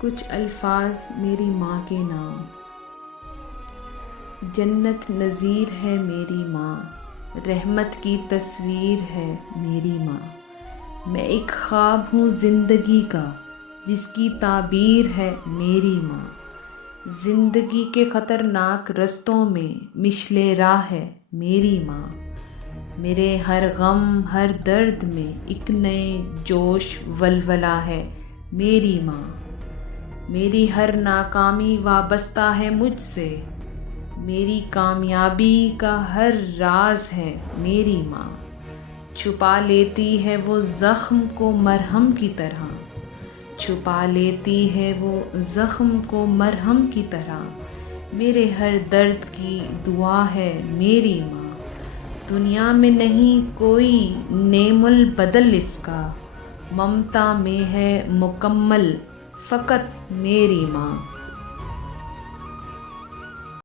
کچھ الفاظ میری ماں کے نام۔ جنت نظیر ہے میری ماں، رحمت کی تصویر ہے میری ماں۔ میں ایک خواب ہوں زندگی کا، جس کی تعبیر ہے میری ماں۔ زندگی کے خطرناک رستوں میں مشعل راہ ہے میری ماں۔ میرے ہر غم ہر درد میں ایک نئے جوش ولولہ ہے میری ماں۔ میری ہر ناکامی وابستہ ہے مجھ سے، میری کامیابی کا ہر راز ہے میری ماں۔ چھپا لیتی ہے وہ زخم کو مرہم کی طرح، چھپا لیتی ہے وہ زخم کو مرہم کی طرح۔ میرے ہر درد کی دعا ہے میری ماں۔ دنیا میں نہیں کوئی نعم البدل اس کا، ممتا میں ہے مکمل فقط میری ماں۔